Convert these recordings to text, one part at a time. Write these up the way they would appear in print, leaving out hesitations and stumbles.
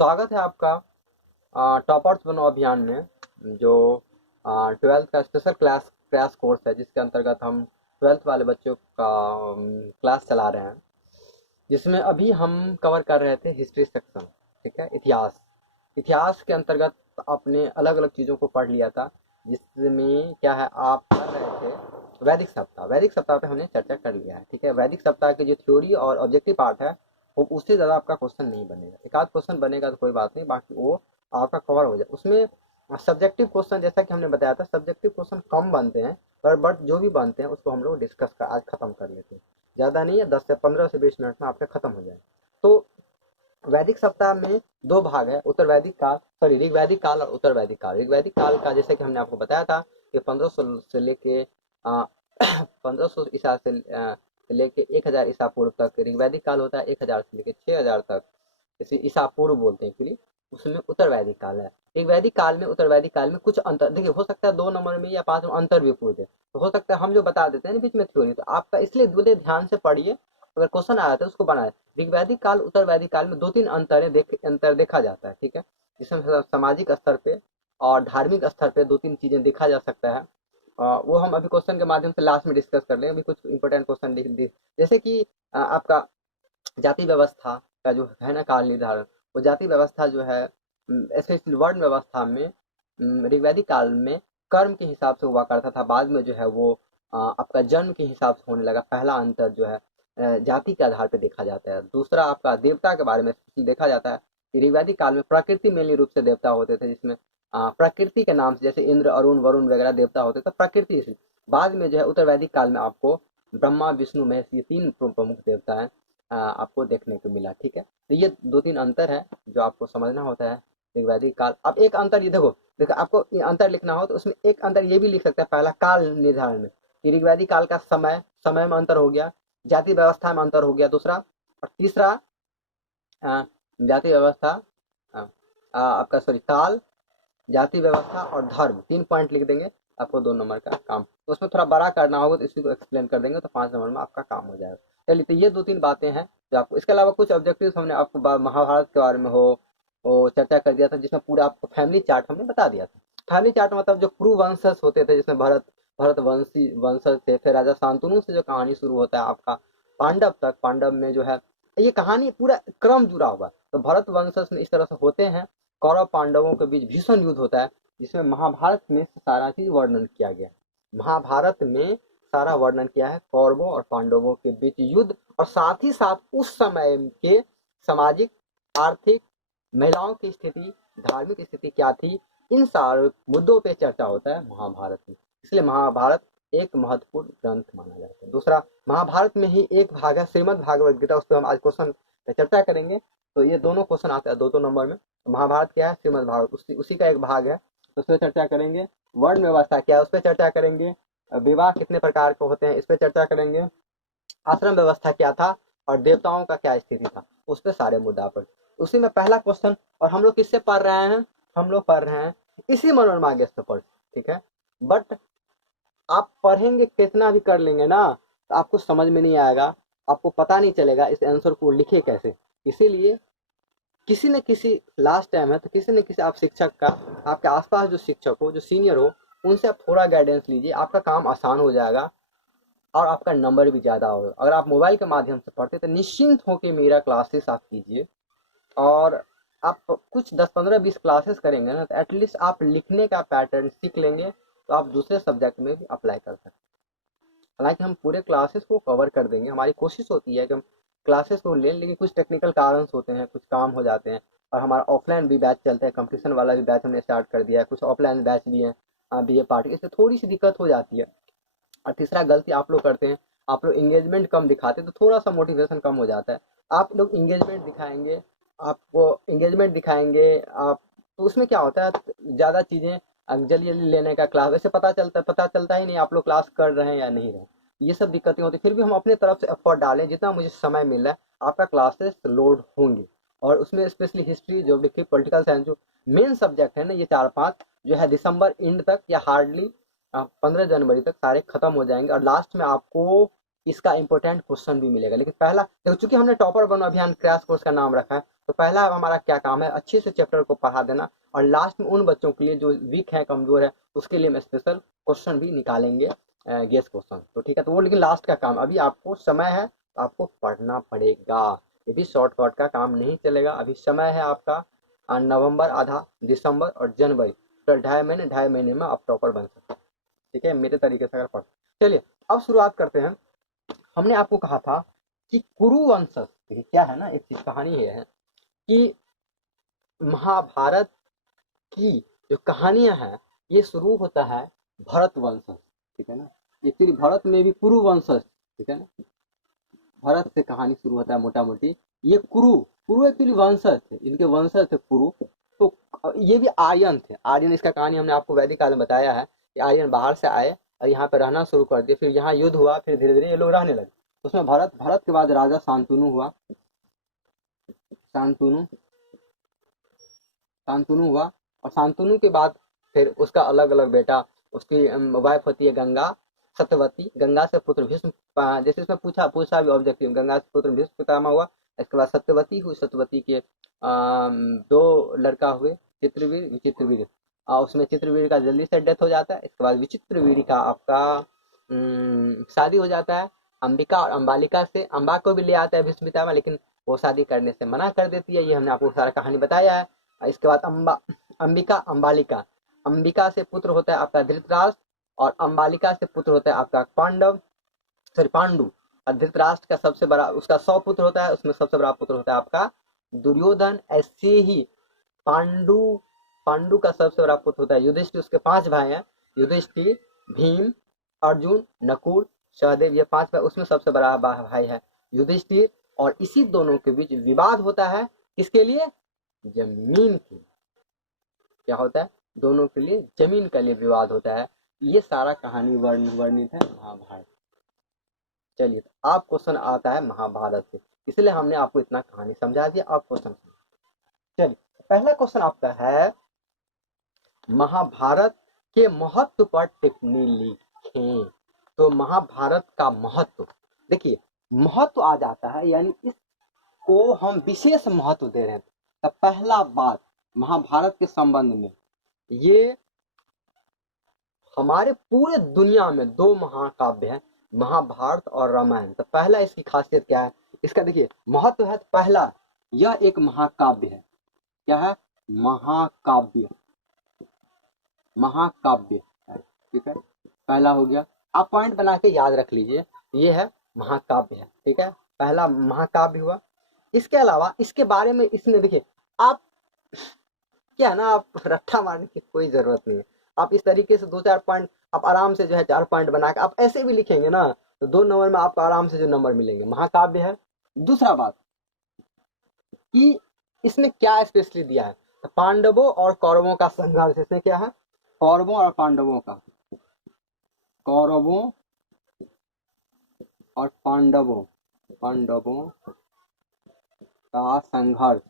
स्वागत है आपका टॉपर्स बनो अभियान में। जो 12th का स्पेशल क्रैश कोर्स है, जिसके अंतर्गत हम 12th वाले बच्चों का क्लास चला रहे हैं, जिसमें अभी हम कवर कर रहे थे हिस्ट्री सेक्शन। ठीक है, इतिहास। इतिहास के अंतर्गत आपने अलग अलग चीज़ों को पढ़ लिया था, जिसमें क्या है, आप पढ़ रहे थे वैदिक सप्ताह। वैदिक सप्ताह पे हमने चर्चा कर लिया है। ठीक है, वैदिक सप्ताह की जो थ्योरी और ऑब्जेक्टिव पार्ट है, वो उससे ज़्यादा आपका क्वेश्चन नहीं बनेगा। एक आध क्वेश्चन बनेगा तो कोई बात नहीं, बाकी वो आपका कवर हो जाए। उसमें सब्जेक्टिव क्वेश्चन, जैसा कि हमने बताया था, सब्जेक्टिव क्वेश्चन कम बनते हैं, पर बट जो भी बनते हैं उसको हम लोग डिस्कस कर आज खत्म कर लेते हैं। ज़्यादा नहीं है, 10 से 15 से 20 मिनट में आपका खत्म हो जाए। तो वैदिक सप्ताह में दो भाग है, उत्तर वैदिक काल, सॉरी ऋग्वैदिक काल और उत्तर वैदिक काल। ऋग्वैदिक काल का जैसे कि हमने आपको बताया था कि 1500 से लेके 1500 ईसा से लेके 1000 ईसा पूर्व तक ऋग्वैदिक काल होता है। 1000 से लेके 6000 तक इसे ईसा पूर्व बोलते हैं एक्चुअली, उसमें उत्तर वैदिक काल है। ऋग्वैदिक काल में उत्तर वैदिक काल में कुछ अंतर, देखिए हो सकता है 2 नंबर में या 5 में अंतर भी पूछ दे, तो हो सकता है हम जो बता देते हैं ना बीच में थ्योरी, तो आपका इसलिए दूल्हे ध्यान से पढ़िए, अगर क्वेश्चन आ जाता है उसको बनाए। ऋग्वैदिक काल उत्तर वैदिक काल में 2-3 अंतर देखा जाता है। ठीक है, जिसमें सामाजिक स्तर पे और धार्मिक स्तर पे 2-3 चीजें देखा जा सकता है। वो हम अभी क्वेश्चन के माध्यम से लास्ट में डिस्कस कर लेंगे। अभी कुछ इंपॉर्टेंट क्वेश्चन जैसे कि आपका जाति व्यवस्था का जो है ना काल निर्धारण, वो जाति व्यवस्था जो है स्पेशली वर्ण व्यवस्था में ऋग्वैदिक काल में कर्म के हिसाब से हुआ करता था। बाद में जो है वो आपका जन्म के हिसाब से होने लगा। पहला अंतर जो है जाति के आधार पर देखा जाता है। दूसरा आपका देवता के बारे में देखा जाता है कि ऋग्वैदिक काल में प्रकृति मेनली रूप से देवता होते थे, जिसमें प्रकृति के नाम से जैसे इंद्र, अरुण, वरुण वगैरह देवता होते थे, प्रकृति से। बाद में जो है उत्तर वैदिक काल में आपको ब्रह्मा, विष्णु, महेश, ये 3 प्रमुख देवता हैं आपको देखने को मिला। ठीक है, तो ये 2-3 अंतर है जो आपको समझना होता है ऋग्वैदिक काल। अब एक अंतर ये देखो, आपको ये अंतर लिखना हो तो उसमें एक अंतर ये भी लिख सकते हैं पहला काल निर्धारण में, कि ऋग्वैदिक काल का समय में अंतर हो गया, जाति व्यवस्था में अंतर हो गया दूसरा, और तीसरा जाति व्यवस्था आपका सॉरी काल, जाति व्यवस्था और धर्म, 3 पॉइंट लिख देंगे, आपको 2 नंबर का काम। तो उसमें थोड़ा बड़ा करना होगा तो इसी को एक्सप्लेन कर देंगे तो 5 नंबर में आपका काम हो जाएगा। चलिए, तो ये 2-3 बातें हैं जो आपको, इसके अलावा कुछ ऑब्जेक्टिव्स हमने आपको महाभारत के बारे में वो चर्चा कर दिया था, जिसमें पूरा आपको फैमिली चार्ट हमने बता दिया था। फैमिली चार्ट मतलब जो क्रू वंशज होते थे, जिसमें भरत वंशज थे, फिर राजा शांतनु से जो कहानी शुरू होता है आपका पांडव तक, पांडव में जो है ये कहानी पूरा क्रम जुड़ा हुआ। तो भरत वंशज में इस तरह से होते हैं, कौरव पांडवों के बीच भीषण युद्ध होता है, जिसमें महाभारत में सारा चीज वर्णन किया गया। महाभारत में सारा वर्णन किया है कौरवों और पांडवों के बीच युद्ध, और साथ ही साथ उस समय के सामाजिक, आर्थिक, महिलाओं की स्थिति, धार्मिक स्थिति क्या थी, इन सारे मुद्दों पे चर्चा होता है महाभारत में। इसलिए महाभारत एक महत्वपूर्ण ग्रंथ माना जाता है। दूसरा, महाभारत में ही एक भाग है श्रीमद् भागवत गीता, उस पर हम आज क्वेश्चन पे चर्चा करेंगे। तो ये दोनों क्वेश्चन आते हैं 2-2 नंबर में। महाभारत क्या है, श्रीमद् भागवत उसी का एक भाग है, उस पर चर्चा करेंगे। वर्ण व्यवस्था क्या है, उस पर चर्चा करेंगे। विवाह कितने प्रकार के होते हैं, इस पर चर्चा करेंगे। आश्रम व्यवस्था क्या था और देवताओं का क्या स्थिति था, उस पर सारे मुद्दा पर। उसी में पहला क्वेश्चन, और हम लोग किससे पढ़ रहे हैं, हम लोग पढ़ रहे हैं इसी मनोरमा गेस्ट पर। ठीक है, बट आप पढ़ेंगे कितना भी कर लेंगे ना, तो आपको समझ में नहीं आएगा, आपको पता नहीं चलेगा इस आंसर को लिखे कैसे। इसीलिए किसी न किसी, लास्ट टाइम है तो किसी न किसी आप शिक्षक का, आपके आसपास जो शिक्षक हो, जो सीनियर हो, उनसे आप थोड़ा गाइडेंस लीजिए, आपका काम आसान हो जाएगा और आपका नंबर भी ज़्यादा होगा। अगर आप मोबाइल के माध्यम से पढ़ते तो निश्चिंत होकर मेरा क्लासेस आप कीजिए, और आप कुछ 10-15-20 क्लासेस करेंगे ना, तो एटलीस्ट आप लिखने का पैटर्न सीख लेंगे, तो आप दूसरे सब्जेक्ट में भी अप्लाई कर सकते हैं। हालांकि हम पूरे क्लासेस को कवर कर देंगे, हमारी कोशिश होती है कि हम क्लासेस को लें, लेकिन कुछ टेक्निकल कारण होते हैं, कुछ काम हो जाते हैं। और हमारा ऑफलाइन भी बैच चलता है, कंपटीशन वाला भी बैच हमने स्टार्ट कर दिया है, कुछ ऑफलाइन बैच भी है BA पार्टी, इससे थोड़ी सी दिक्कत हो जाती है। और तीसरा गलती आप लोग करते हैं, आप लोग इंगेजमेंट कम दिखाते हैं, तो थोड़ा सा मोटिवेशन कम हो जाता है। आप लोग इंगेजमेंट दिखाएंगे, आपको इंगेजमेंट दिखाएंगे आप, तो उसमें क्या होता है, ज़्यादा चीज़ें जल्दी जल्दी लेने का क्लास, वैसे पता चलता ही नहीं आप लोग क्लास कर रहे हैं या नहीं रहे, ये सब दिक्कतें होती। फिर भी हम अपने तरफ से एफर्ट डालें, जितना मुझे समय मिल रहा है आपका क्लासेस लोड होंगे। और उसमें specially history, geography, political science, जो मेन सब्जेक्ट है ना, ये 4-5 जो है दिसंबर एंड तक या हार्डली 15 जनवरी तक सारे खत्म हो जाएंगे। और लास्ट में आपको इसका इंपॉर्टेंट क्वेश्चन भी मिलेगा। लेकिन पहला देखो, चूंकि हमने टॉपर बनो अभियान क्रैश कोर्स का नाम रखा है, तो पहला हमारा क्या काम है, अच्छे से चैप्टर को पढ़ा देना, और लास्ट में उन बच्चों के लिए जो वीक है, कमजोर है, उसके लिए हम स्पेशल क्वेश्चन भी निकालेंगे, गेस क्वेश्चन। तो ठीक है, तो वो लेकिन लास्ट का काम, अभी आपको समय है तो आपको पढ़ना पड़ेगा। ये भी शॉर्टकट का काम नहीं चलेगा। अभी समय है आपका नवंबर आधा, दिसंबर और जनवरी, तो 2.5 महीने में आप टॉपर बन सकते हैं। ठीक है, मेरे तरीके से अगर पढ़, चलिए अब शुरुआत करते हैं। हमने आपको कहा था कि कुरुवंश, देखिए क्या है ना, एक चीज कहानी ये है कि महाभारत की जो कहानियां हैं ये शुरू होता है भरत वंश, ठीक है ना। एक्चुअली भरत में भी कुरु वंश, ठीक है ना, भरत से कहानी शुरू होता है मोटा मोटी। ये कुरु, कुरु एक्चुअली वंशज थे, इनके वंशज थे कुरु। तो ये भी आर्यन थे, आर्यन, इसका कहानी हमने आपको वैदिक काल में बताया है कि आर्यन बाहर से आए और यहाँ पे रहना शुरू कर दिए, फिर यहाँ युद्ध हुआ, फिर धीरे धीरे ये लोग रहने लगे। उसमें भरत, भरत के बाद राजा शांतनु हुआ, शांतनु, शांतनु हुआ, और शांतनु के बाद फिर उसका अलग अलग बेटा, उसकी वाइफ होती है गंगा, सत्यवती, गंगा से पुत्र भीष्म, जैसे इसमें पूछा भी ऑब्जेक्टिव, गंगा से पुत्र भीष्म पितामह हुआ। इसके बाद सत्यवती हुई, सत्यवती के दो लड़का हुए, चित्रवीर, विचित्रवीर। उसमें चित्रवीर का जल्दी से डेथ हो जाता है। इसके बाद विचित्रवीर का आपका शादी हो जाता है अंबिका और अंबालिका से। अंबा को भी ले आता है भीष्म पितामह, लेकिन वो शादी करने से मना कर देती है, ये हमने आपको सारा कहानी बताया है। इसके बाद अंबिका, अंबालिका, अंबिका से पुत्र होता है आपका धृतराष्ट्र, और अंबालिका से पुत्र होता है आपका पांडु। और धृतराष्ट्र का सबसे बड़ा, उसका 100 पुत्र होता है, उसमें सबसे बड़ा पुत्र होता है आपका दुर्योधन। ऐसे ही पांडु का सबसे बड़ा पुत्र होता है युधिष्ठिर। उसके 5 भाई हैं, युधिष्ठिर, भीम, अर्जुन, नकुल, सहदेव, ये 5 भाई, उसमें सबसे बड़ा भाई है युधिष्ठिर। और इसी दोनों के बीच विवाद होता है, किसके लिए, जमीन की, क्या होता है, दोनों के लिए जमीन के लिए विवाद होता है। ये सारा कहानी वर्णित है महाभारत। चलिए, तो आप क्वेश्चन आता है महाभारत से, इसलिए हमने आपको इतना कहानी समझा दिया। आप क्वेश्चन, चलिए पहला क्वेश्चन आपका है, महाभारत के महत्व पर टिप्पणी लिखें। तो महाभारत का महत्व, देखिए महत्व आ जाता है, यानी इसको हम विशेष महत्व दे रहे हैं। तो पहला बात महाभारत के संबंध में, ये हमारे पूरे दुनिया में 2 महाकाव्य हैं, महाभारत और रामायण। तो पहला इसकी खासियत क्या है, इसका देखिए महत्व है। तो पहला, यह एक महाकाव्य है। क्या है, महाकाव्य, महाकाव्य है, ठीक है, पहला हो गया। आप पॉइंट बना के याद रख लीजिए, ये है महाकाव्य है, ठीक है, पहला महाकाव्य हुआ। इसके अलावा इसके बारे में इसमें देखिए, आप क्या है ना, आप रट्टा मारने की कोई जरूरत नहीं है। आप इस तरीके से 2-4 पॉइंट आप आराम से जो है 4 पॉइंट बना के आप ऐसे भी लिखेंगे ना, तो 2 नंबर में आपको आराम से जो नंबर मिलेंगे, महाकाव्य है। दूसरा बात कि इसमें क्या स्पेशली दिया है, तो पांडवों और कौरवों का संघर्ष। इसमें क्या है, कौरवों और पांडवों का, कौरवों और पांडवों का संघर्ष,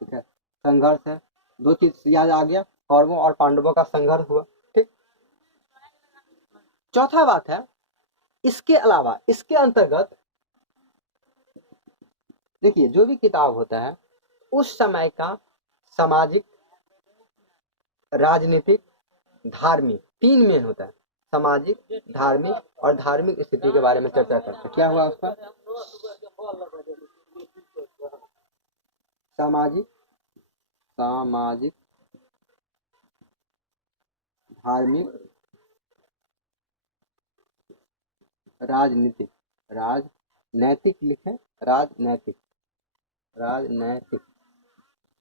ठीक है, संघर्ष है। 2 चीज याद आ गया, कौरवों और पांडवों का संघर्ष हुआ, ठीक। चौथा बात है, इसके अलावा इसके अंतर्गत देखिए जो भी किताब होता है उस समय का सामाजिक, राजनीतिक, धार्मिक, 3 मेन होता है, सामाजिक, धार्मिक और धार्मिक स्थिति के बारे में चर्चा करते हैं। क्या हुआ उसका, सामाजिक, धार्मिक, राजनीतिक, राजनैतिक लिखें, राजनैतिक,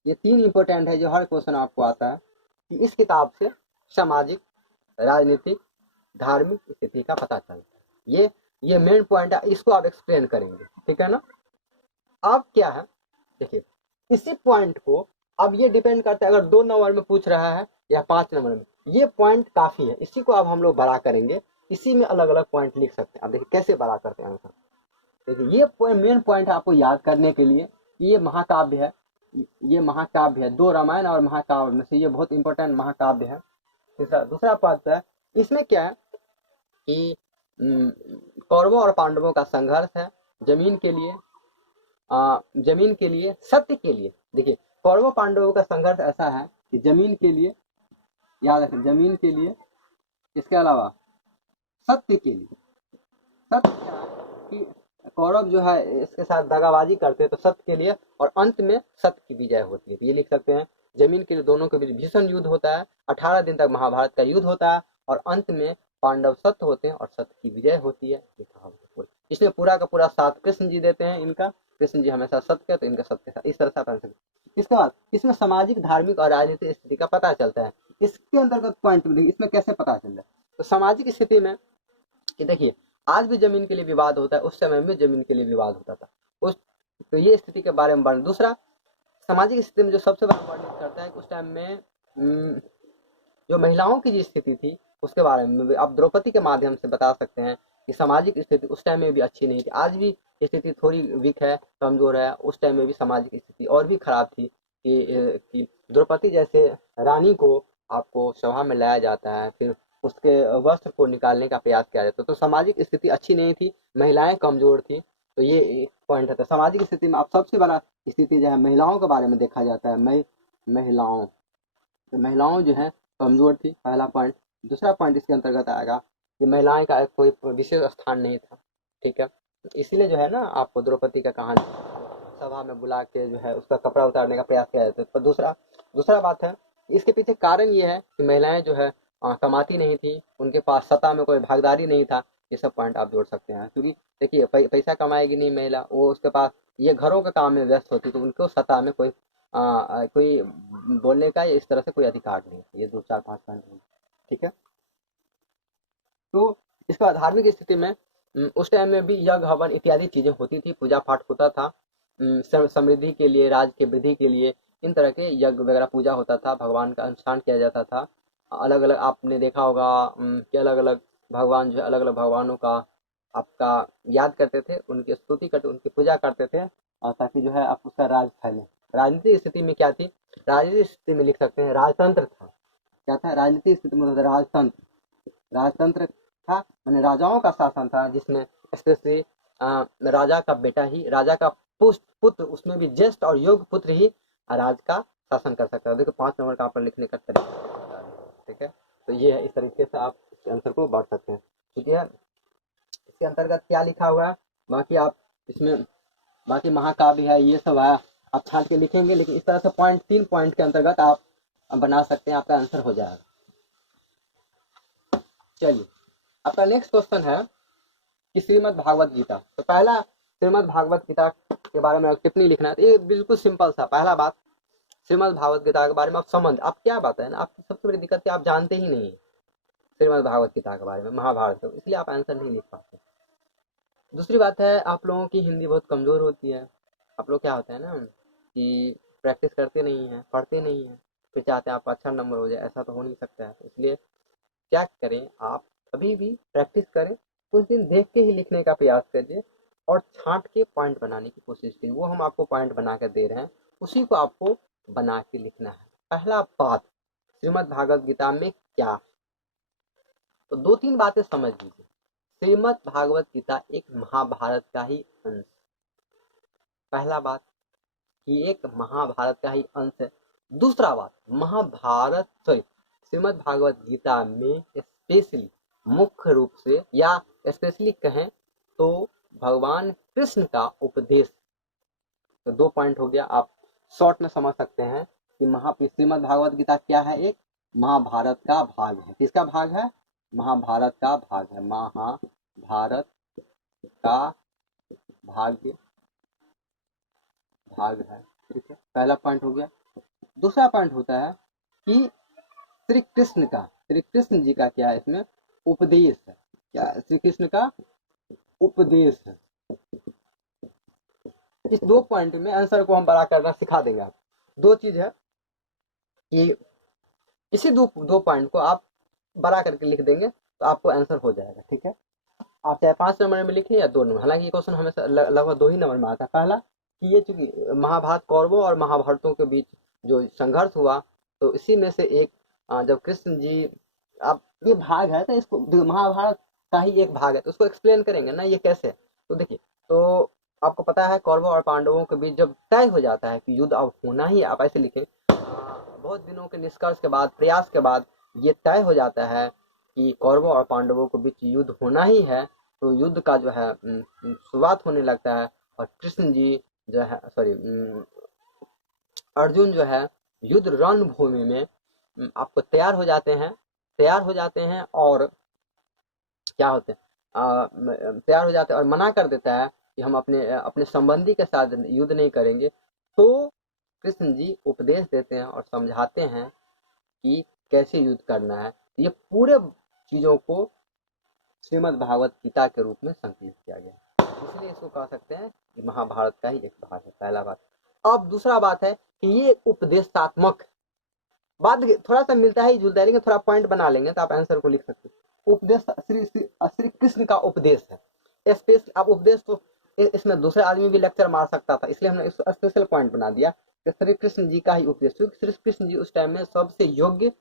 ये 3 इंपॉर्टेंट है जो हर क्वेश्चन आपको आता है कि इस किताब से सामाजिक, राजनीतिक, धार्मिक स्थिति का पता चलता है। ये मेन पॉइंट है, इसको आप एक्सप्लेन करेंगे, ठीक है ना। अब क्या है, देखिए इसी पॉइंट को, अब ये डिपेंड करता है अगर 2 नंबर में पूछ रहा है या 5 नंबर में, ये पॉइंट काफी है, इसी को अब हम लोग बड़ा करेंगे, इसी में अलग अलग पॉइंट लिख सकते हैं। अब देखिए कैसे बड़ा करते हैं आंसर, देखिए ये मेन पॉइंट है आपको याद करने के लिए, ये महाकाव्य है, ये महाकाव्य है, 2 रामायण और महाकाव्य में से ये बहुत इंपॉर्टेंट महाकाव्य है। दूसरा बात है, इसमें क्या है, कि कौरवों और पांडवों का संघर्ष है जमीन के लिए, जमीन के लिए, सत्य के लिए। देखिए, कौरवों पांडवों का संघर्ष ऐसा है कि जमीन के लिए, याद रखें, जमीन के लिए, इसके अलावा सत्य के लिए। सत्य क्या है कि कौरव जो है इसके साथ दगाबाजी करते हैं तो सत्य के लिए, और अंत में सत्य की विजय होती है। तो ये लिख सकते हैं, जमीन के लिए दोनों के बीच भीषण युद्ध होता है, 18 दिन तक महाभारत का युद्ध होता है, और अंत में पांडव सत्य होते हैं और सत्य की विजय होती है। इसमें पूरा का पूरा साथ कृष्ण जी देते हैं इनका। कृष्ण जी हमेशा सत्य है तो इनका सत्य है, इस तरह से आप आंसर। इसके बाद इसमें सामाजिक, धार्मिक और राजनीतिक स्थिति का पता चलता है। इसके अंतर्गत पॉइंट में देखिए, इसमें कैसे पता चल रहा है। तो सामाजिक स्थिति में कि देखिए, आज भी जमीन के लिए विवाद होता है, उस समय में जमीन के लिए विवाद होता था उस, तो ये स्थिति के बारे में वर्णन। दूसरा, सामाजिक स्थिति में जो सबसे बड़ा वर्णन करता है उस टाइम में जो महिलाओं की जो स्थिति थी उसके बारे में आप द्रौपदी के माध्यम से बता सकते हैं कि सामाजिक स्थिति उस टाइम में भी अच्छी नहीं थी। आज भी स्थिति थोड़ी वीक है, कमजोर है। उस टाइम में भी सामाजिक स्थिति और भी खराब थी कि द्रौपदी जैसे रानी को आपको सभा में लाया जाता है, फिर उसके वस्त्र को निकालने का प्रयास किया जाता है। तो सामाजिक स्थिति अच्छी नहीं थी, महिलाएं कमजोर थी। तो ये एक पॉइंट है। तो सामाजिक स्थिति में आप सबसे बड़ा स्थिति जो है महिलाओं के बारे में देखा जाता है। महिलाओं, तो महिलाओं जो है कमजोर थी, पहला पॉइंट। दूसरा पॉइंट इसके अंतर्गत आएगा कि महिलाएं का कोई विशेष स्थान नहीं था, ठीक है। इसीलिए जो है ना, आपको द्रौपदी का कहानी सभा में बुला के जो है उसका कपड़ा उतारने का प्रयास किया जाता है। पर दूसरा बात है, इसके पीछे कारण ये है कि महिलाएं जो है कमाती नहीं थी, उनके पास सत्ता में कोई भागीदारी नहीं था। ये सब पॉइंट आप जोड़ सकते हैं, क्योंकि देखिए पैसा कमाएगी नहीं महिला, वो उसके पास ये घरों के काम में व्यस्त होती, तो उनको सत्ता में कोई बोलने का या इस तरह से कोई अधिकार नहीं है। ये 2 4 5 पॉइंट है, ठीक है। तो इसका धार्मिक स्थिति में उस टाइम में भी यज्ञ हवन इत्यादि चीजें होती थी, पूजा पाठ होता था समृद्धि के लिए, राज के वृद्धि के लिए, इन तरह के यज्ञ वगैरह पूजा होता था, भगवान का अनुष्ठान किया जाता था। अलग अलग आपने देखा होगा कि अलग अलग भगवान जो है अलग अलग भगवानों का आपका याद करते थे, उनकी स्तुति करते, उनकी पूजा करते थे, और ताकि जो है आप उसका राज फैले। राजनीतिक स्थिति में क्या थी, राजनीतिक स्थिति में लिख सकते हैं राजतंत्र था। क्या था राजनीतिक स्थिति में? राजतंत्र। राजतंत्र था मैंने राजाओं का शासन था, जिसमें स्पेशली राजा का बेटा ही, राजा का पुत्र, उसमें भी ज्येष्ठ और योग्य पुत्र ही राज का शासन कर सकता है। देखो 5 नंबर का आप लिखने का तरीका, ठीक है। तो ये है, इस तरीके से आप इस आंसर को बांट सकते हैं, ठीक है। इसके अंतर्गत क्या लिखा हुआ है, बाकी आप इसमें बाकी महाकाव्य है, ये सब है, आप छांट के लिखेंगे, लेकिन इस तरह से 3 पॉइंट के अंतर्गत आप बना सकते हैं, आपका आंसर हो जाएगा। चलिए, आपका नेक्स्ट क्वेश्चन है कि श्रीमद् भागवत गीता। तो पहला, श्रीमद् भागवत गीता के बारे में टिप्पणी लिखना है। तो ये बिल्कुल सिंपल सा, पहला बात, श्रीमद् भागवत गीता के बारे में आप क्या बात है ना, आपकी सबसे बड़ी दिक्कत है आप जानते ही नहीं है श्रीमद् भागवत गीता के बारे में, महाभारत, तो इसलिए आप आंसर नहीं लिख पाते। दूसरी बात है, आप लोगों की हिंदी बहुत कमजोर होती है। आप लोग क्या होता है ना कि प्रैक्टिस करते नहीं है, पढ़ते नहीं है, फिर चाहते हैं आप अच्छा नंबर हो जाए, ऐसा तो हो नहीं सकता है। तो इसलिए क्या करें, आप अभी भी प्रैक्टिस करें, कुछ दिन देख के ही लिखने का प्रयास करिए, और छांट के पॉइंट बनाने की कोशिश कीजिए। वो हम आपको पॉइंट बना कर दे रहे हैं, उसी को आपको बना के लिखना है। पहला बात, श्रीमद् भागवत गीता में क्या है, तो 2 3 बातें समझ लीजिए। श्रीमद् भागवत गीता एक महाभारत का ही अंश, पहला बात कि एक महाभारत का ही अंश है। दूसरा बात, श्रीमद् भागवत गीता में स्पेशली, मुख्य रूप से या स्पेशली कहें तो भगवान कृष्ण का उपदेश। तो 2 पॉइंट हो गया, आप शॉर्ट में समझ सकते हैं कि श्रीमद् भागवत गीता क्या है, एक महाभारत का भाग है। किसका भाग है? महाभारत का भाग है, महाभारत का भाग है, ठीक है। पहला पॉइंट हो गया। दूसरा पॉइंट होता है कि श्री कृष्ण जी का क्या है, इसमें उपदेश है। क्या? श्री कृष्ण का उपदेश है। इस 2 पॉइंट में आंसर को हम बड़ा करना सिखा देंगे। आप 2 चीज है कि इसी 2 पॉइंट को आप बड़ा करके लिख देंगे तो आपको आंसर हो जाएगा, ठीक है। आप चाहे 5 नंबर में लिखें या 2 नंबर, हालांकि ये क्वेश्चन हमेशा लगभग 2 ही नंबर में आता है। पहला कि ये चूंकि महाभारत, कौरवों और महाभारतों के बीच जो संघर्ष हुआ, तो इसी में से एक जब कृष्ण जी, अब ये भाग है तो इसको महाभारत का ही एक भाग है, तो उसको एक्सप्लेन करेंगे ना ये कैसे। तो देखिए, तो आपको पता है कौरवों और पांडवों के बीच जब तय हो जाता है कि युद्ध अब होना ही है, आप ऐसे लिखें, बहुत दिनों के निष्कर्ष के बाद, प्रयास के बाद ये तय हो जाता है कि कौरवों और पांडवों के बीच युद्ध होना ही है, तो युद्ध का जो है शुरुआत होने लगता है। और कृष्ण जी जो है, सॉरी, अर्जुन जो है युद्ध रणभूमि में आपको तैयार हो जाते हैं और क्या होते हैं, तैयार हो जाते हैं और मना कर देता है कि हम अपने अपने संबंधी के साथ युद्ध नहीं करेंगे। तो कृष्ण जी उपदेश देते हैं और समझाते हैं कि कैसे युद्ध करना है। ये पूरे चीजों को श्रीमद् भागवत गीता के रूप में संकलित किया गया, इसलिए इसको कह सकते हैं कि महाभारत का ही एक भाग है, पहला बात। अब दूसरा बात है कि ये उपदेशात्मक बात थोड़ा सा मिलता है, जुलता है, लेकिन थोड़ा पॉइंट बना लेंगे तो आप आंसर को लिख सकते हैं। उपदेश श्री कृष्ण का उपदेश है स्पेस। आप उपदेश तो इसमें दूसरे आदमी भी लेक्चर मार सकता था, इसलिए हमने इसको स्पेशल पॉइंट बना दिया कि श्री कृष्ण जी का ही उपदेश, क्योंकि श्री कृष्ण जी उस टाइम में सबसे योग्य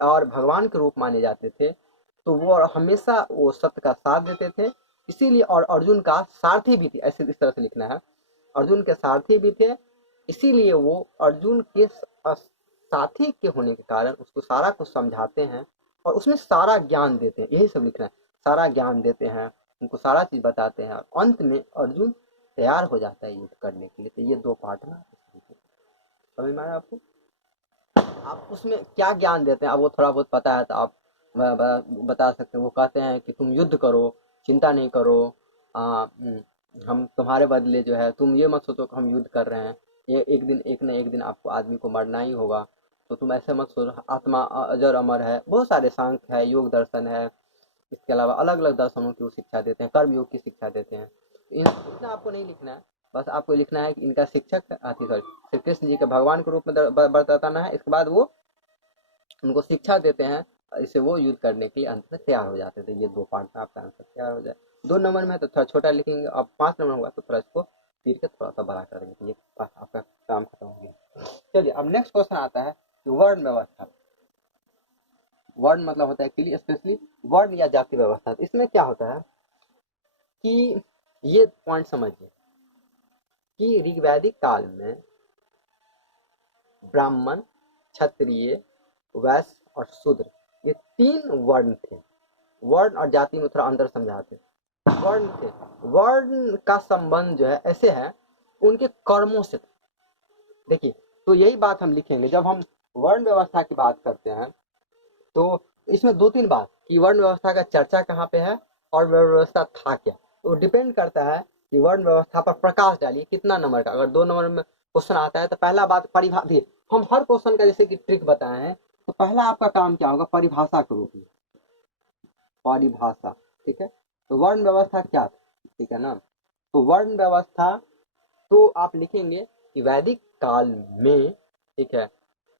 और भगवान के रूप माने जाते थे, तो वो हमेशा वो सत्य का साथ देते थे, इसीलिए। और अर्जुन का सारथी भी थे, ऐसे इस तरह से लिखना है, अर्जुन के सारथी भी थे, इसीलिए वो अर्जुन के साथी के होने के कारण उसको सारा कुछ समझाते हैं और उसमें सारा ज्ञान देते हैं, यही सब लिखना है, सारा ज्ञान देते हैं, उनको सारा चीज बताते हैं और अंत में अर्जुन तैयार हो जाता है युद्ध करने के लिए। तो ये दो पार्ट ना, समझ में आया आपको? आप उसमें क्या ज्ञान देते हैं, अब वो थोड़ा बहुत पता है तो आप बता सकते हैं। वो कहते हैं कि तुम युद्ध करो, चिंता नहीं करो, हम तुम्हारे बदले जो है, तुम ये मत सोचो कि हम युद्ध कर रहे हैं, ये एक न एक दिन आपको आदमी को मरना ही होगा, तो तुम ऐसे मत सोचो, आत्मा अजर अमर है। बहुत सारे सांख्य है, योग दर्शन है, इसके अलावा अलग अलग दर्शनों की वो शिक्षा देते हैं, कर्म योग की शिक्षा देते हैं। इतना आपको नहीं लिखना है, बस आपको लिखना है कि इनका शिक्षक सॉरी श्री कृष्ण जी के भगवान के रूप में बरताना है। इसके बाद वो उनको शिक्षा देते हैं, इससे वो युद्ध करने के लिए अंत में तैयार हो जाते थे। ये दो पार्ट में आपका आंसर तैयार हो जाए। 2 नंबर में तो थोड़ा छोटा लिखेंगे, अब 5 नंबर होगा तो थोड़ा इसको तीर के थोड़ा सा बड़ा कर देंगे, ये आपका काम खत्म हो गया। चलिए अब नेक्स्ट क्वेश्चन आता है कि वर्ण व्यवस्था। वर्ण मतलब होता है एक्चुअली स्पेशली वर्ण या जाति व्यवस्था। इसमें क्या होता है कि ये पॉइंट समझिए कि ऋग्वैदिक काल में ब्राह्मण, क्षत्रिय, वैश्य और शूद्र, ये 3 वर्ण थे। वर्ण और जाति में थोड़ा अंतर समझाते। वर्ण थे, वर्ण का संबंध जो है ऐसे है उनके कर्मों से। देखिए, तो यही बात हम लिखेंगे जब हम वर्ण व्यवस्था की बात करते हैं, तो इसमें 2-3 बात कि वर्ण व्यवस्था का चर्चा कहाँ पे है और वर्ण व्यवस्था था क्या। तो डिपेंड करता है कि वर्ण व्यवस्था पर प्रकाश डालिए कितना नंबर का। अगर 2 नंबर में क्वेश्चन आता है तो पहला बात परिभाषा, हम हर क्वेश्चन का जैसे कि ट्रिक बताए हैं, तो पहला आपका काम क्या होगा, परिभाषा के रूप में, परिभाषा, ठीक है। तो वर्ण व्यवस्था क्या था, ठीक है ना। तो वर्ण व्यवस्था तो आप लिखेंगे कि वैदिक काल में, ठीक है,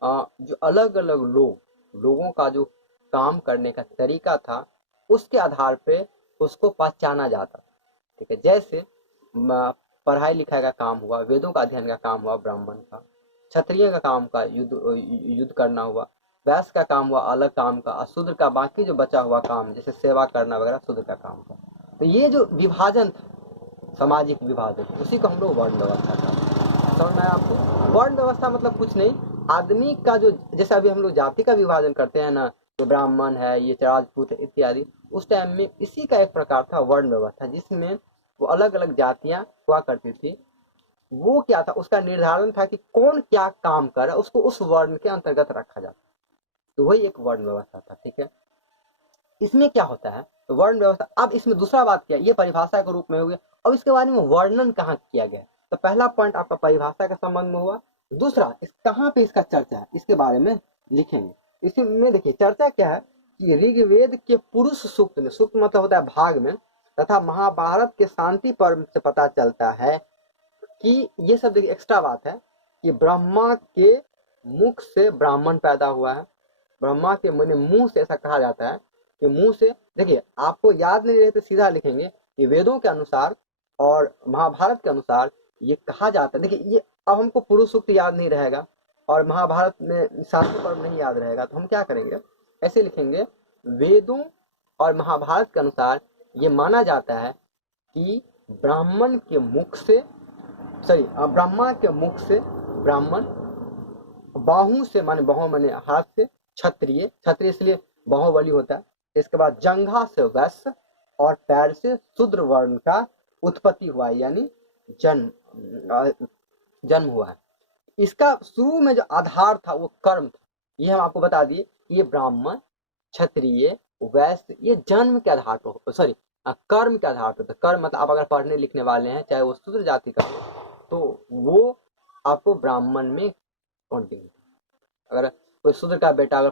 जो अलग अलग लोगों का जो काम करने का तरीका था उसके आधार पे उसको पहचाना जाता, ठीक है। जैसे पढ़ाई लिखाई का काम हुआ, वेदों का अध्ययन का काम हुआ ब्राह्मण का, क्षत्रिय का काम का युद्ध करना हुआ, वैश्य का काम हुआ अलग काम का, शूद्र का बाकी जो बचा हुआ काम जैसे सेवा करना वगैरह शूद्र का काम था। तो ये जो विभाजन था, सामाजिक विभाजन, उसी को हम लोग वर्ण व्यवस्था का। समझ में आया आपको? वर्ण व्यवस्था मतलब कुछ नहीं, आदमी का जो, जैसे अभी हम लोग जाति का विभाजन करते हैं ना, तो ब्राह्मण है, ये राजपूत है इत्यादि, उस टाइम में इसी का एक प्रकार था वर्ण व्यवस्था, जिसमें वो अलग अलग जातियां हुआ करती थी। वो क्या था, उसका निर्धारण था कि कौन क्या काम कर रहा है, उसको उस वर्ण के अंतर्गत रखा जाता, तो वही एक वर्ण व्यवस्था था, ठीक है। इसमें क्या होता है तो वर्ण व्यवस्था। अब इसमें दूसरा बात क्या, ये परिभाषा के रूप में हो गया। अब इसके बारे में वर्णन कहाँ किया गया, तो पहला पॉइंट आपका परिभाषा के संबंध में हुआ। दूसरा, इस कहाँ पे इसका चर्चा है, इसके बारे में लिखेंगे। इसमें देखिए चर्चा क्या है कि ऋग्वेद के पुरुष सूक्त में, सूक्त मतलब होता है भाग में, तथा महाभारत के शांति पर्व से पता चलता है कि ये सब देखिए एक्स्ट्रा बात है कि ब्रह्मा के मुख से ब्राह्मण पैदा हुआ है। ब्रह्मा के मुंह से, ऐसा कहा जाता है कि मुंह से, देखिए आपको याद नहीं रहे तो सीधा लिखेंगे कि वेदों के अनुसार और महाभारत के अनुसार ये कहा जाता है। देखिए ये अब हमको पुरुष सूक्त याद नहीं रहेगा और महाभारत में शांति पर्व नहीं याद रहेगा, तो हम क्या करेंगे, ऐसे लिखेंगे वेदों और महाभारत के अनुसार ये माना जाता है कि ब्राह्मण के मुख से ब्रह्मा के मुख से ब्राह्मण, बाहु से माने बाहु माने हाथ से क्षत्रिय, क्षत्रिय इसलिए बाहुबली होता है, इसके बाद जंघा से वैश्य और पैर से शूद्र वर्ण का उत्पत्ति हुआ है, यानी जन्म हुआ है। इसका शुरू में जो आधार था वो कर्म था। ये हम आपको बता दिए, ये ब्राह्मण, क्षत्रिय, वैश्य ये जन्म के आधार पर कर्म के आधार पर। कर्म मतलब आप अगर पढ़ने लिखने वाले हैं, चाहे वो शूद्र जाति का हो, तो वो आपको ब्राह्मण में काउंटिंग। अगर कोई शूद्र का बेटा अगर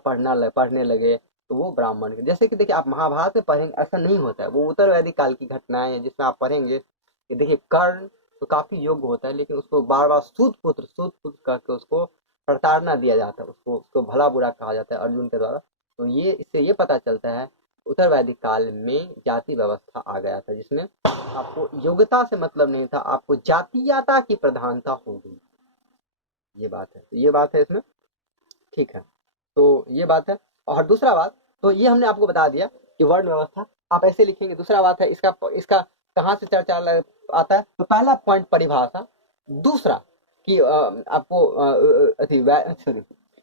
पढ़ने लगे तो वो ब्राह्मण के। जैसे कि देखिए आप महाभारत में पढ़ेंगे, ऐसा नहीं होता है, वो उत्तर वैदिक काल की घटनाएं हैं जिसमें आप पढ़ेंगे कि देखिए कर्ण तो काफी योग्य होता है, लेकिन उसको बार बार सूत पुत्र करके उसको प्रताड़ना दिया जाता है, उसको भला बुरा कहा जाता है अर्जुन के द्वारा। तो इससे ये पता चलता है उत्तर वैदिक काल में जाति व्यवस्था आ गया था, जिसमें आपको योग्यता से मतलब नहीं था, आपको जातीयता की प्रधानता हो गई। ये बात है, ये बात है इसमें, ठीक है। तो ये बात है। और दूसरा बात, तो ये हमने आपको बता दिया कि वर्ण व्यवस्था आप ऐसे लिखेंगे। दूसरा बात है इसका कहाँ से चर्चा आता है, तो पहला पॉइंट परिभाषा, दूसरा कि आपको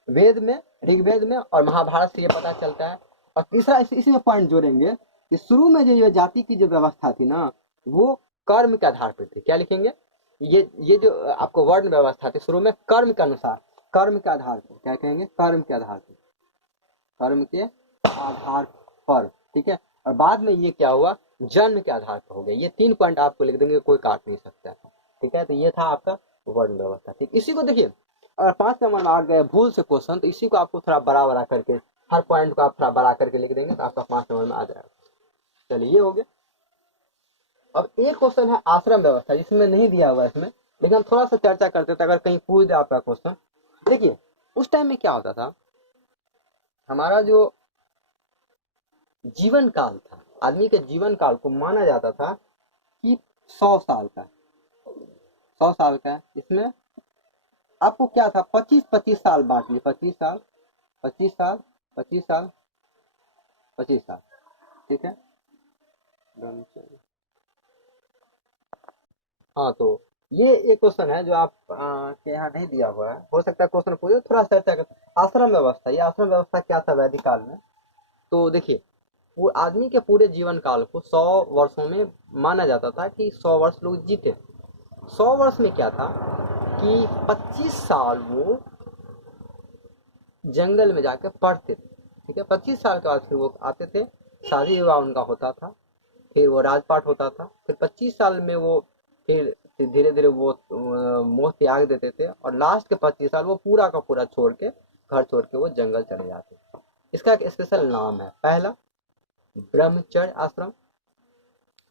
वेद में, ऋग्वेद में और महाभारत से ये पता चलता है। और तीसरा इसी में पॉइंट जोड़ेंगे कि शुरू में जो ये जाति की जो व्यवस्था थी ना, वो कर्म के आधार पर थी। क्या लिखेंगे, ये जो आपको वर्ण व्यवस्था थी शुरू में कर्म के अनुसार, कर्म के आधार पर, क्या कहेंगे, कर्म के आधार पर, कर्म के आधार पर, ठीक है। और बाद में ये क्या हुआ, जन्म के आधार पर हो गया। ये 3 पॉइंट आपको लिख देंगे, कोई काट नहीं सकता, ठीक है। तो ये था आपका वर्ण व्यवस्था, ठीक। इसी को देखिए, अगर 5 नंबर में आ गए भूल से क्वेश्चन, तो इसी को आपको थोड़ा बड़ा करके, हर पॉइंट को आप थोड़ा बड़ा करके लिख देंगे तो आपका 5 नंबर में आ जाएगा। चलिए ये हो गया। अब एक क्वेश्चन है आश्रम व्यवस्था, जिसमें नहीं दिया हुआ इसमें, लेकिन हम थोड़ा सा चर्चा करते थे, अगर कहीं पूछ दे आपका क्वेश्चन। देखिए उस टाइम में क्या होता था, हमारा जो जीवन काल था, आदमी के जीवन काल को माना जाता था कि 100 साल का, 100 साल का है। इसमें आपको क्या था, 25-25 साल बांट लिए, 25 साल 25 साल 25 साल 25 साल, ठीक है। हाँ, तो ये एक क्वेश्चन है जो आप के यहाँ नहीं दिया हुआ है, हो सकता है क्वेश्चन पूछे, थोड़ा चर्चा कर। आश्रम व्यवस्था, ये आश्रम व्यवस्था क्या था वैदिक काल में, तो देखिए वो आदमी के पूरे जीवन काल को 100 वर्षों में माना जाता था कि 100 वर्ष लोग जीते। 100 वर्ष में क्या था कि 25 साल वो जंगल में जाके पढ़ते थे, ठीक है। 25 साल के बाद फिर वो आते थे, शादी विवाह उनका होता था, फिर वो राजपाट होता था, फिर 25 साल में वो फिर धीरे धीरे वो मोह त्याग देते थे, और लास्ट के 25 साल वो पूरा का पूरा छोड़ के, घर छोड़ के वो जंगल चले जाते थे। इसका एक स्पेशल नाम है, पहला ब्रह्मचर्य आश्रम,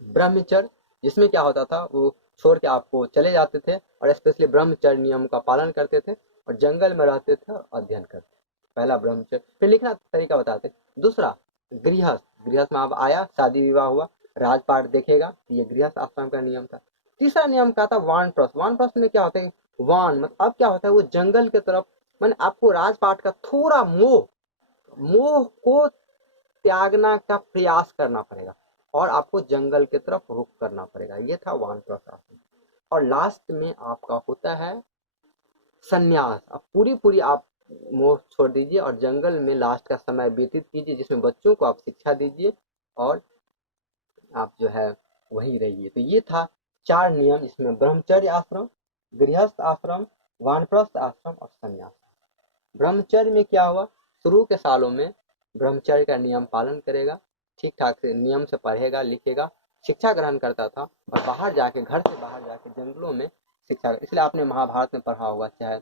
ब्रह्मचर्य, जिसमें क्या होता था, वो छोड़ के आपको चले जाते थे और स्पेशली ब्रह्मचर्य नियम का पालन करते थे और जंगल में रहते थे और अध्ययन करते थे। पहला ब्रह्मचर्य। फिर लिखना तरीका बताते। दूसरा गृहस्थ, गृहस्थ में आप आया, शादी विवाह हुआ, राजपाट देखेगा, ये गृहस्थ आश्रम का नियम था। तीसरा नियम क्या था, वानप्रस्थ। वानप्रस्थ में क्या होता है, वान मतलब अब क्या होता है, वो जंगल की तरफ, मैंने आपको राजपाट का थोड़ा मोह को त्यागना का प्रयास करना पड़ेगा और आपको जंगल की तरफ रुख करना पड़ेगा। ये था वानप्रस्थ आश्रम। और लास्ट में आपका होता है संन्यास। अब पूरी आप मोह छोड़ दीजिए और जंगल में लास्ट का समय व्यतीत कीजिए, जिसमें बच्चों को आप शिक्षा दीजिए और आप जो है वही रहिए। तो ये था 4 नियम, इसमें ब्रह्मचर्य आश्रम, गृहस्थ आश्रम, वानप्रस्थ आश्रम और संन्यास। ब्रह्मचर्य में क्या हुआ, शुरू के सालों में ब्रह्मचर्य का नियम पालन करेगा, ठीक ठाक से नियम से पढ़ेगा लिखेगा, शिक्षा ग्रहण करता था और बाहर जाके, घर से बाहर जाके जंगलों में शिक्षा। इसलिए आपने महाभारत में पढ़ा होगा, चाहे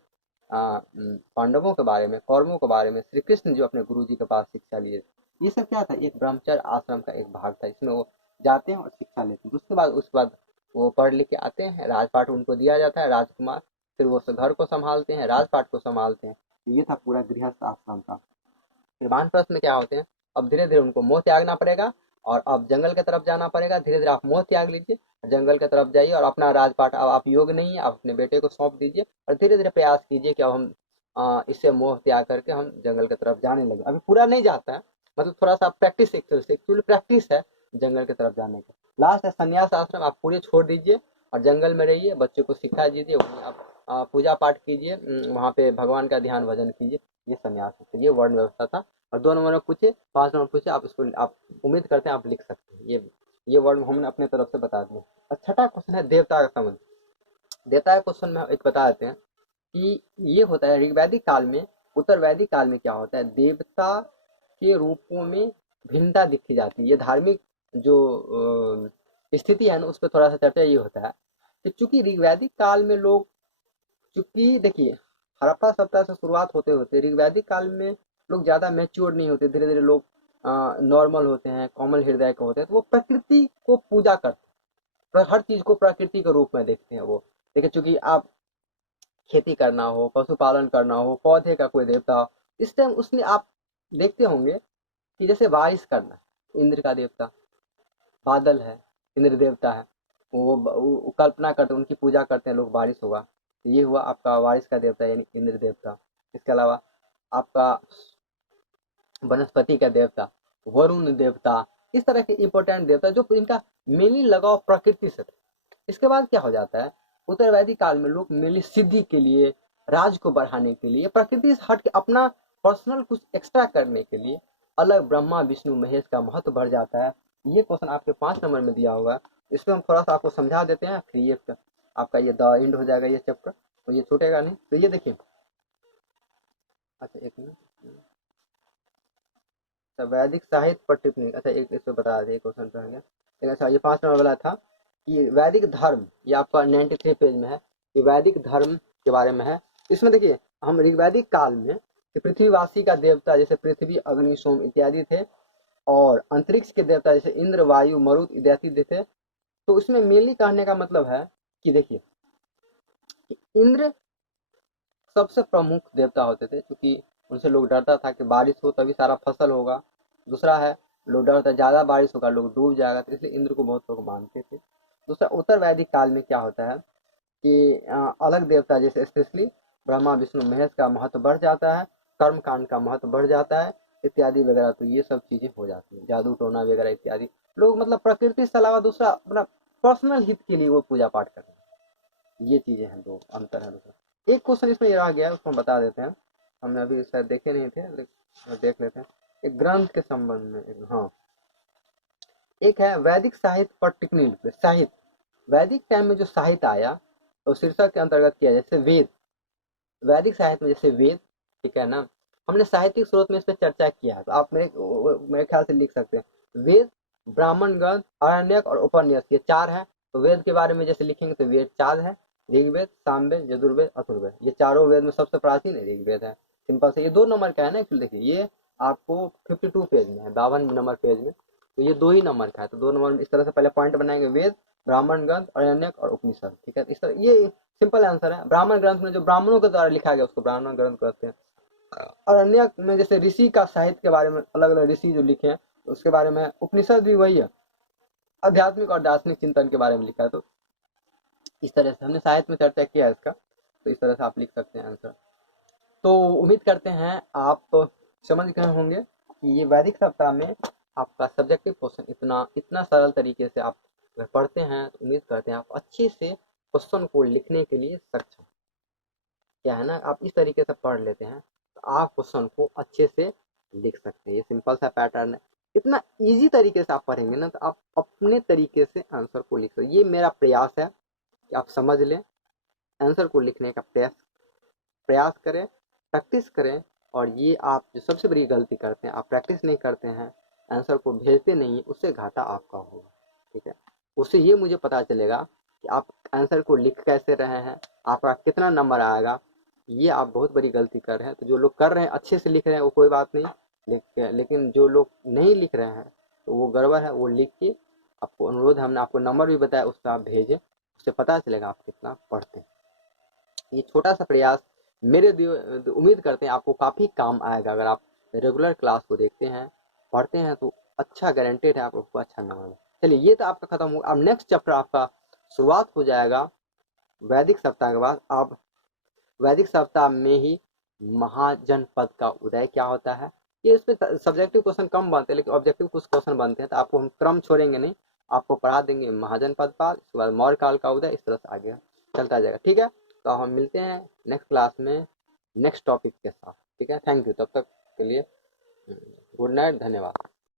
पांडवों के बारे में, कौरवों के बारे में, श्री कृष्ण जो अपने गुरु जी के पास शिक्षा लिए, ये सब क्या था, एक ब्रह्मचर्य आश्रम का एक भाग था। इसमें वो जाते हैं और शिक्षा लेते हैं। उसके बाद वो पढ़ लिख के आते हैं, राजपाट उनको दिया जाता है, राजकुमार, फिर वो घर को संभालते हैं, राजपाट को संभालते हैं। ये था पूरा गृहस्थ आश्रम का। फिर वानप्रस्थ में क्या होते हैं, अब धीरे धीरे उनको मोह त्यागना पड़ेगा और अब जंगल की तरफ जाना पड़ेगा। धीरे धीरे आप मोह त्याग लीजिए, जंगल की तरफ जाइए और अपना राजपाट, अब आप योग नहीं है, आप अपने बेटे को सौंप दीजिए और धीरे धीरे प्रयास कीजिए कि अब हम इससे मोह त्याग करके हम जंगल की तरफ जाने लगे। अभी पूरा नहीं जाता है, मतलब थोड़ा सा प्रैक्टिस, एक्चुअली प्रैक्टिस है, जंगल की तरफ जाने के। लास्ट है संन्यास आश्रम, आप पूरे छोड़ दीजिए और जंगल में रहिए, बच्चे को शिक्षा दीजिए, वहीं आप पूजा पाठ कीजिए, वहाँ पे भगवान का ध्यान भजन कीजिए। ये संन्यास है। तो ये वर्ण व्यवस्था था। और 2 नंबर में पूछे, 5 नंबर पूछे, आप इसको आप उम्मीद करते हैं आप लिख सकते हैं। ये वर्ड हमने अपने तरफ से बता दिए। और छठा क्वेश्चन है देवता का संबंध। देवता का क्वेश्चन में एक बता देते हैं कि ये होता है ऋग्वैदिक काल में, उत्तर वैदिक काल में क्या होता है, देवता के रूपों में भिन्नता दिखी जाती है। ये धार्मिक जो स्थिति है ना, उस पर थोड़ा सा चर्चा ये होता है कि चूंकि ऋग्वैदिक काल में लोग, चूंकि देखिए हड़प्पा सभ्यता से शुरुआत होते होते ऋग्वैदिक काल में लोग ज्यादा मैच्योर नहीं होते, धीरे धीरे लोग नॉर्मल होते हैं, कोमल हृदय के होते हैं, तो वो प्रकृति को पूजा करते हैं, हर चीज को प्रकृति के रूप में देखते हैं वो। देखिए चूंकि आप खेती करना हो, पशुपालन करना हो, पौधे का कोई देवता हो, इस टाइम उसमें आप देखते होंगे कि जैसे बारिश करना, इंद्र का देवता, बादल है, इंद्र देवता है, वो कल्पना करते हैं, उनकी पूजा करते हैं लोग, बारिश होगा। ये हुआ आपका बारिश का देवता यानी इंद्र देवता। इसके अलावा आपका वनस्पति का देवता वरुण देवता, इस तरह के इंपॉर्टेंट देवता जो इनका मेनली लगाव प्रकृति से। इसके बाद क्या हो जाता है, उत्तर वैदिक काल में लोग मेनली सिद्धि के लिए, राज को बढ़ाने के लिए, प्रकृति से हट के अपना पर्सनल कुछ एक्स्ट्रा करने के लिए अलग ब्रह्मा विष्णु महेश का महत्व बढ़ जाता है। ये क्वेश्चन आपके 5 नंबर में दिया होगा। इसमें हम थोड़ा सा आपको समझा देते हैं, फिर ये आपका ये द एंड हो जाएगा ये चैप्टर, तो ये छूटेगा नहीं। तो ये देखिए, अच्छा एक मिनट, वैदिक साहित्य पर टिप्पणी, अच्छा एक इसमें बता दें, क्वेश्चन रह गया। अच्छा ये 5 नंबर वाला था कि वैदिक धर्म, ये आपका 93 पेज में है, कि वैदिक धर्म के बारे में है। इसमें देखिए हम ऋग्वैदिक काल में पृथ्वीवासी का देवता जैसे पृथ्वी अग्नि सोम इत्यादि थे, और अंतरिक्ष के देवता जैसे इंद्र वायु मरुत इत्यादि थे। तो इसमें मेनली कहने का मतलब है कि देखिए इंद्र सबसे प्रमुख देवता होते थे, क्योंकि उनसे लोग डरता था कि बारिश हो तभी सारा फसल होगा। दूसरा है लोग डरता ज्यादा बारिश होगा लोग डूब जाएगा, तो इसलिए इंद्र को बहुत लोग मानते थे। दूसरा उत्तर वैदिक काल में क्या होता है कि अलग देवता जैसे स्पेशली ब्रह्मा विष्णु महेश का महत्व बढ़ जाता है, कर्म कांड का महत्व बढ़ जाता है इत्यादि वगैरह। तो ये सब चीजें हो जाती है, जादू टोना वगैरह इत्यादि। लोग मतलब प्रकृति से अलावा दूसरा अपना पर्सनल हित के लिए वो पूजा पाठ करते हैं। ये चीजें हैं, दो अंतर है। दूसरा एक क्वेश्चन इसमें ये रह गया है, उसको हम बता देते हैं, हमने अभी शायद देखे नहीं थे, लेकिन देख लेते हैं। एक ग्रंथ के संबंध में, हाँ एक है वैदिक साहित्य पर टिप्पणी। साहित्य वैदिक टाइम में जो साहित्य आया तो शीर्षक के अंतर्गत किया, जैसे वेद, वैदिक साहित्य में जैसे वेद, ठीक है ना, हमने साहित्यिक स्रोत में इस पर चर्चा किया है, तो आप मेरे ख्याल से लिख सकते हैं वेद, ब्राह्मण ग्रंथ, अरण्यक और उपन्यास, ये 4 है। तो वेद के बारे में जैसे लिखेंगे तो वेद 4 है, ऋग्वेद, सामवेद, यजुर्वेद, अथर्ववेद। ये चारों वेद में सबसे प्राचीन ऋग्वेद है। सिंपल से ये 2 नंबर का है ना, एक्चुअली देखिए ये आपको 52 पेज में है, 52 नंबर पेज में, तो ये 2 ही नंबर का है। तो 2 नंबर में इस तरह से पहले पॉइंट बनाएंगे, वेद, ब्राह्मण ग्रंथ, अरण्यक और उपनिषद, ठीक है। इस तरह ये सिंपल आंसर है। ब्राह्मण ग्रंथ में जो ब्राह्मणों के द्वारा लिखा गया उसको ब्राह्मण ग्रंथ कहते हैं। अरण्यक में जैसे ऋषि का साहित्य के बारे में, अलग अलग ऋषि जो लिखे हैं उसके बारे में। उपनिषद भी वही है, आध्यात्मिक और दार्शनिक चिंतन के बारे में लिखा है। तो इस तरह से हमने साहित्य में चर्चा किया है इसका, तो इस तरह से आप लिख सकते हैं आंसर। तो उम्मीद करते हैं आप समझ गए होंगे कि ये वैदिक सप्ताह में आपका सब्जेक्टिव क्वेश्चन इतना सरल तरीके से आप अगर पढ़ते हैं तो उम्मीद करते हैं आप अच्छे से क्वेश्चन को लिखने के लिए सक्षम। क्या है ना, आप इस तरीके से पढ़ लेते हैं तो आप क्वेश्चन को अच्छे से लिख सकते हैं। ये सिंपल सा पैटर्न है, इतना इजी तरीके से आप पढ़ेंगे ना तो आप अपने तरीके से आंसर को लिख सकते। ये मेरा प्रयास है कि आप समझ लें, आंसर को लिखने का प्रयास करें, प्रैक्टिस करें। और ये आप जो सबसे बड़ी गलती करते हैं, आप प्रैक्टिस नहीं करते हैं, आंसर को भेजते नहीं, उससे घाटा आपका होगा, ठीक है। उससे ये मुझे पता चलेगा कि आप आंसर को लिख कैसे रहे हैं, आपका कितना नंबर आएगा। ये आप बहुत बड़ी गलती कर रहे हैं। तो जो लोग कर रहे हैं अच्छे से लिख रहे हैं वो कोई बात नहीं, लेकिन जो लोग नहीं लिख रहे हैं तो वो गड़बड़ है। वो लिख के आपको अनुरोध, हमने आपको नंबर भी बताया, उस पर आप भेजें, उससे पता चलेगा आप कितना पढ़ते हैं। ये छोटा सा प्रयास मेरे उम्मीद करते हैं आपको काफी काम आएगा। अगर आप रेगुलर क्लास को देखते हैं, पढ़ते हैं तो अच्छा गारंटेड है आपको अच्छा नंबर। चलिए ये तो आपका खत्म होगा। अब नेक्स्ट चैप्टर आपका शुरुआत हो जाएगा वैदिक सप्ताह के बाद। आप वैदिक सप्ताह में ही महाजनपद का उदय क्या होता है ये इस पे सब्जेक्टिव क्वेश्चन कम बनते हैं लेकिन ऑब्जेक्टिव कुछ क्वेश्चन बनते हैं, तो आपको हम क्रम छोड़ेंगे नहीं, आपको पढ़ा देंगे महाजन पदपाल, इसके बाद मौर्य काल का उदय, इस तरह से आगे चलता जाएगा। ठीक है, तो हम मिलते हैं नेक्स्ट क्लास में नेक्स्ट टॉपिक के साथ। ठीक है, थैंक यू, तब तक के लिए गुड नाइट, धन्यवाद।